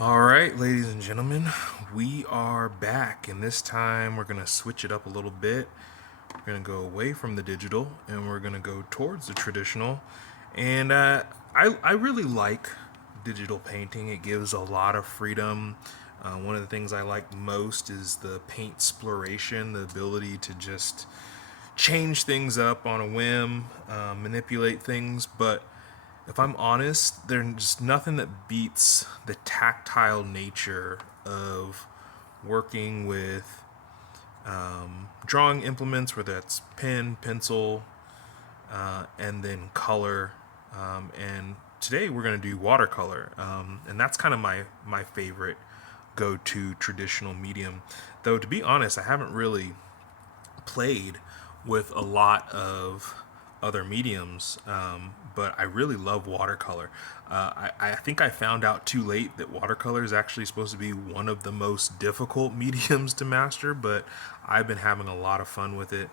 All right, ladies and gentlemen, we are back, and this time we're going to switch it up a little bit. We're going to go away from the digital and we're going to go towards the traditional. And I really like digital painting, it gives a lot of freedom. One of the things I like most is the paint exploration, the ability to just change things up on a whim, manipulate things, but if I'm honest, there's nothing that beats the tactile nature of working with drawing implements, whether that's pen, pencil, and then color. And today we're going to do watercolor, and that's kind of my favorite go-to traditional medium. Though to be honest, I haven't really played with a lot of other mediums, but I really love watercolor. I think I found out too late that watercolor is actually supposed to be one of the most difficult mediums to master, but I've been having a lot of fun with it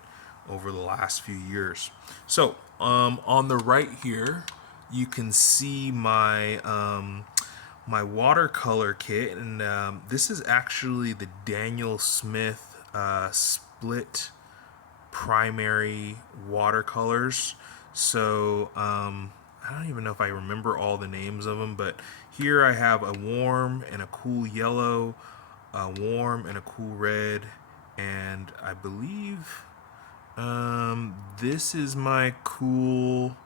over the last few years. So, on the right here, you can see my watercolor kit, and this is actually the Daniel Smith split primary watercolors. So I don't even know if I remember all the names of them, but here I have a warm and a cool yellow, a warm and a cool red, and I believe this is my cool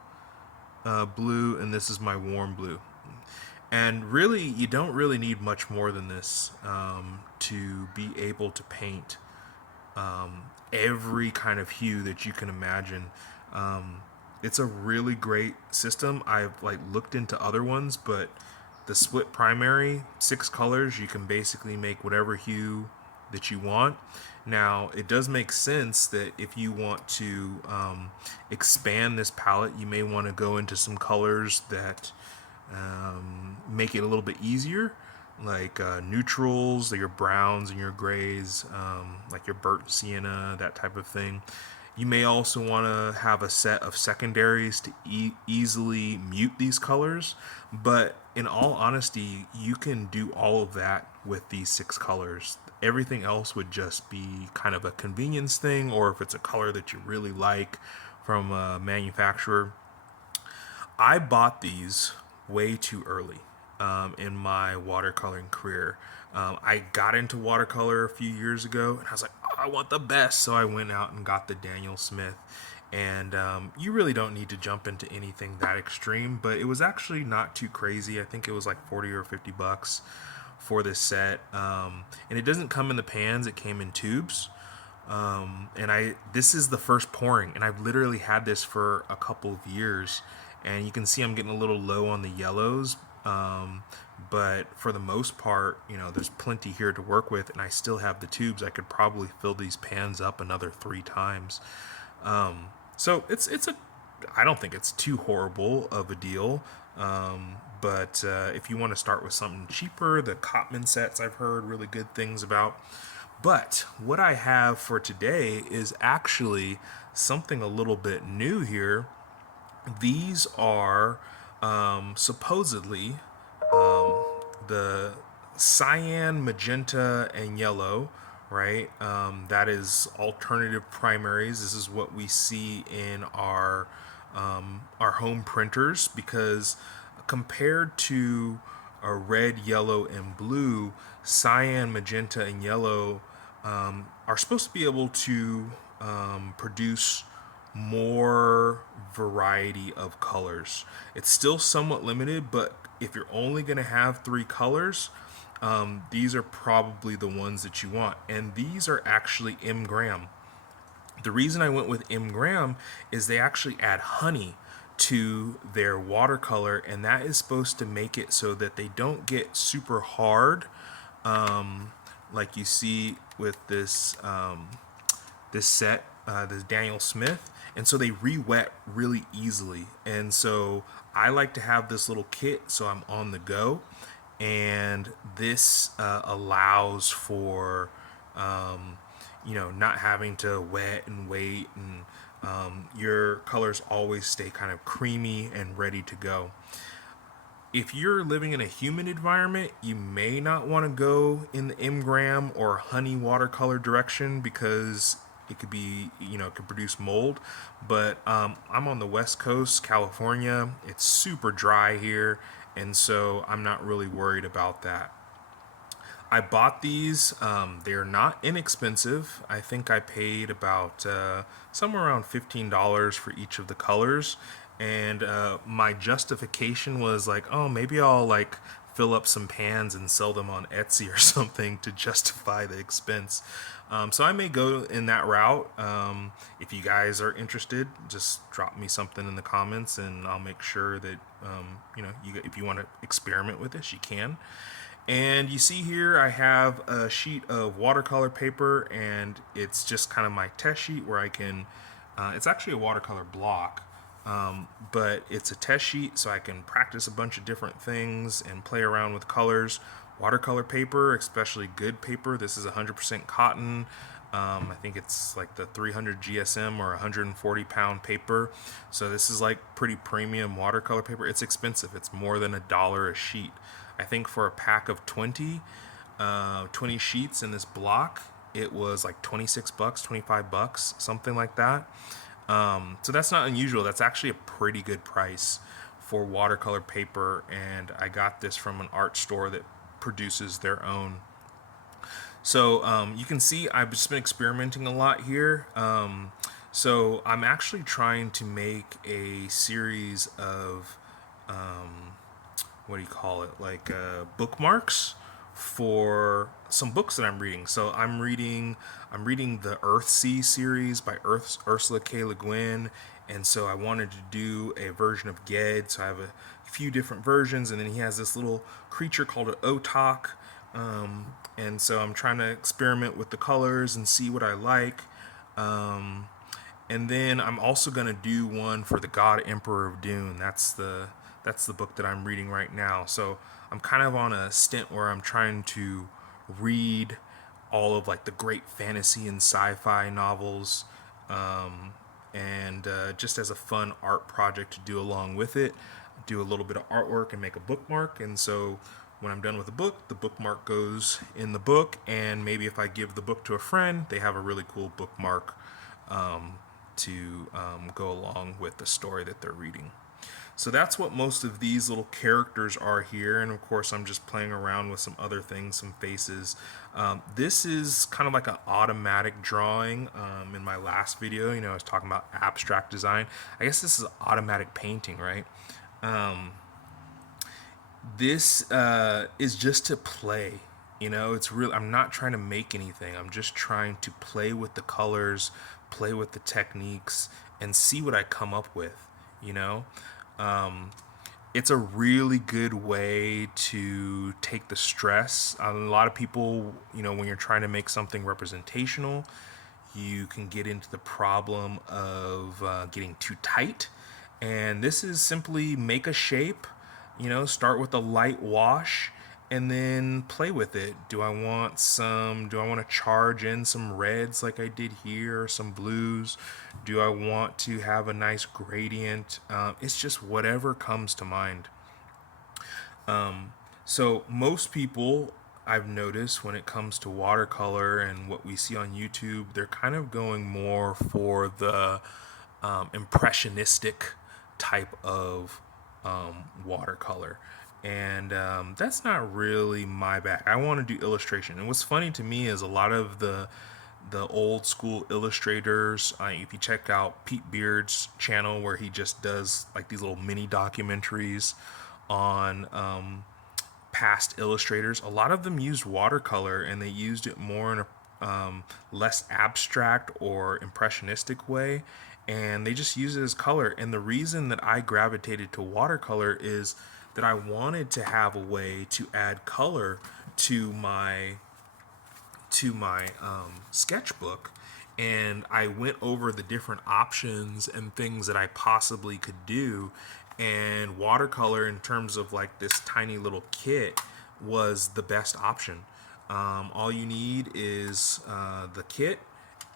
blue, and this is my warm blue. And really, you don't really need much more than this to be able to paint every kind of hue that you can imagine. It's a really great system. I've looked into other ones, but the split primary, 6 colors, you can basically make whatever hue that you want. Now, it does make sense that if you want to expand this palette, you may want to go into some colors that make it a little bit easier, like neutrals, like your browns and your grays, like your burnt sienna, that type of thing. You may also want to have a set of secondaries to easily mute these colors, but in all honesty, you can do all of that with these 6 colors. Everything else would just be kind of a convenience thing, or if it's a color that you really like from a manufacturer. I bought these way too early in my watercoloring career. I got into watercolor a few years ago, and I was like, oh, I want the best. So I went out and got the Daniel Smith. And you really don't need to jump into anything that extreme, but it was actually not too crazy. I think it was like 40 or 50 bucks for this set. And it doesn't come in the pans, it came in tubes. And this is the first pouring, and I've literally had this for a couple of years, and you can see I'm getting a little low on the yellows, but for the most part, there's plenty here to work with, and I still have the tubes. I could probably fill these pans up another 3 times. So it's a I don't think it's too horrible of a deal. But if you want to start with something cheaper, the Cotman sets I've heard really good things about. But what I have for today is actually something a little bit new here. These are supposedly the cyan, magenta, and yellow, right? That is alternative primaries. This is what we see in our home printers, because compared to a red, yellow, and blue, cyan, magenta, and yellow are supposed to be able to produce more variety of colors. It's still somewhat limited, but if you're only going to have 3 colors, these are probably the ones that you want. And these are actually M. Graham. The reason I went with M. Graham is they actually add honey to their watercolor, and that is supposed to make it so that they don't get super hard, like you see with this set, this Daniel Smith, and so they re-wet really easily. And so I like to have this little kit so I'm on the go, and this allows for not having to wet and wait, and your colors always stay kind of creamy and ready to go. If you're living in a humid environment, you may not want to go in the M-gram or honey watercolor direction because it could be, it could produce mold. But I'm on the West Coast, California. It's super dry here, and so I'm not really worried about that. I bought these. They're not inexpensive. I think I paid about somewhere around $15 for each of the colors. And my justification was like, oh, maybe I'll like fill up some pans and sell them on Etsy or something to justify the expense. So I may go in that route. If you guys are interested, just drop me something in the comments, and I'll make sure that if you want to experiment with this, you can. And you see here I have a sheet of watercolor paper, and it's just kind of my test sheet where I can, it's actually a watercolor block, but it's a test sheet so I can practice a bunch of different things and play around with colors. Watercolor paper, especially good paper, this is 100% cotton. I think it's like the 300 GSM or 140-pound paper. So this is like pretty premium watercolor paper. It's expensive. It's more than $1 a sheet. I think for a pack of 20 sheets in this block, it was like 26 bucks, 25 bucks, something like that. So that's not unusual. That's actually a pretty good price for watercolor paper. And I got this from an art store that produces their own. So you can see I've just been experimenting a lot here. So I'm actually trying to make a series of what do you call it, like bookmarks for some books that I'm reading. So I'm reading the Earthsea series by Ursula K. Le Guin, and so I wanted to do a version of Ged. So I have a few different versions, and then he has this little creature called an otak. And so I'm trying to experiment with the colors and see what I like. And then I'm also going to do one for the God Emperor of Dune. That's the book that I'm reading right now. So I'm kind of on a stint where I'm trying to read all of like the great fantasy and sci-fi novels, and just as a fun art project to do along with it, do a little bit of artwork and make a bookmark. And so when I'm done with the bookmark goes in the book, and maybe if I give the book to a friend, they have a really cool bookmark to go along with the story that they're reading. So that's what most of these little characters are here, and of course I'm just playing around with some other things, some faces. This is kind of like an automatic drawing. In my last video, I was talking about abstract design. I guess this is automatic painting, right? This is just to play. It's real. I'm not trying to make anything. I'm just trying to play with the colors, play with the techniques, and see what I come up with. It's a really good way to take the stress. A lot of people, when you're trying to make something representational, you can get into the problem of getting too tight. And this is simply make a shape, start with a light wash and then play with it. Do I want to charge in some reds like I did here, or some blues? Do I want to have a nice gradient? It's just whatever comes to mind. So most people, I've noticed, when it comes to watercolor and what we see on YouTube, they're kind of going more for the impressionistic type of watercolor. And that's not really my bag. I want to do illustration. And what's funny to me is a lot of the old school illustrators, if you check out Pete Beard's channel, where he just does like these little mini documentaries on past illustrators, a lot of them used watercolor, and they used it more in a less abstract or impressionistic way, and they just use it as color. And the reason that I gravitated to watercolor is that I wanted to have a way to add color to my sketchbook, and I went over the different options and things that I possibly could do, and watercolor, in terms of like this tiny little kit, was the best option. All you need is the kit,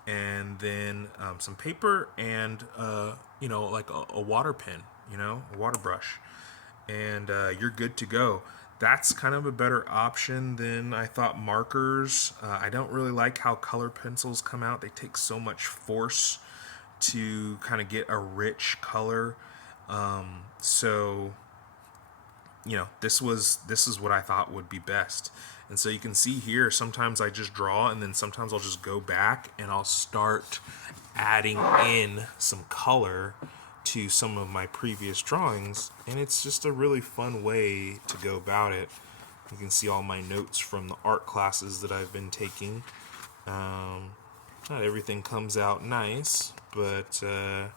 and then some paper, and like a water pen, a water brush. and you're good to go. That's kind of a better option than I thought markers. I don't really like how color pencils come out. They take so much force to kind of get a rich color. So this is what I thought would be best. And so you can see here, sometimes I just draw, and then sometimes I'll just go back and I'll start adding in some color to some of my previous drawings, and it's just a really fun way to go about it. You can see all my notes from the art classes that I've been taking. Not everything comes out nice, but let's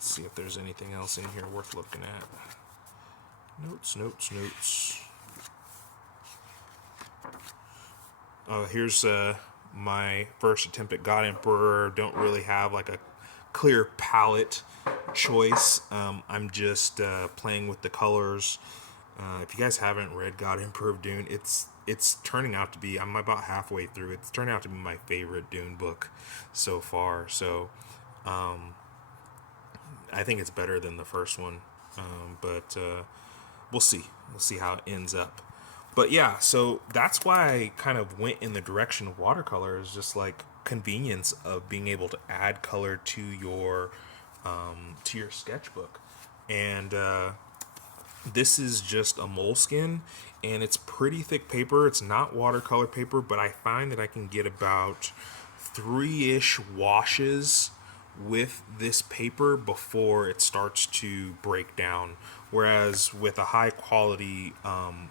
see if there's anything else in here worth looking at. Notes. Oh, here's my first attempt at God Emperor. Don't really have like a clear palette choice. I'm just playing with the colors. If you guys haven't read God Emperor of Dune, it's turning out to be, I'm about halfway through. It's turning out to be my favorite Dune book so far. So I think it's better than the first one. But we'll see. We'll see how it ends up. But yeah, so that's why I kind of went in the direction of watercolors, just like convenience of being able to add color to your sketchbook. And this is just a moleskin, and it's pretty thick paper. It's not watercolor paper, but I find that I can get about 3-ish washes with this paper before it starts to break down. Whereas with a high quality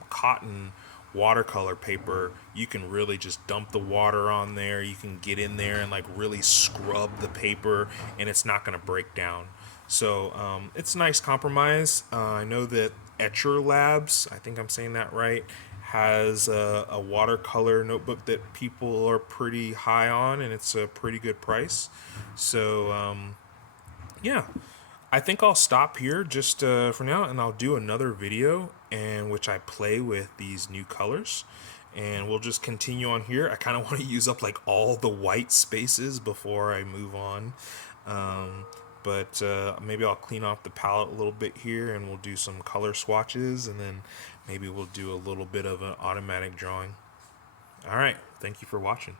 cotton watercolor paper, you can really just dump the water on there. You can get in there and like really scrub the paper, and it's not going to break down. So it's a nice compromise. I know that Etcher Labs, I think I'm saying that right, has a watercolor notebook that people are pretty high on, and it's a pretty good price. So yeah, I think I'll stop here just for now, and I'll do another video in which I play with these new colors. And we'll just continue on here. I kind of want to use up like all the white spaces before I move on. But maybe I'll clean off the palette a little bit here, and we'll do some color swatches, and then maybe we'll do a little bit of an automatic drawing. All right, thank you for watching.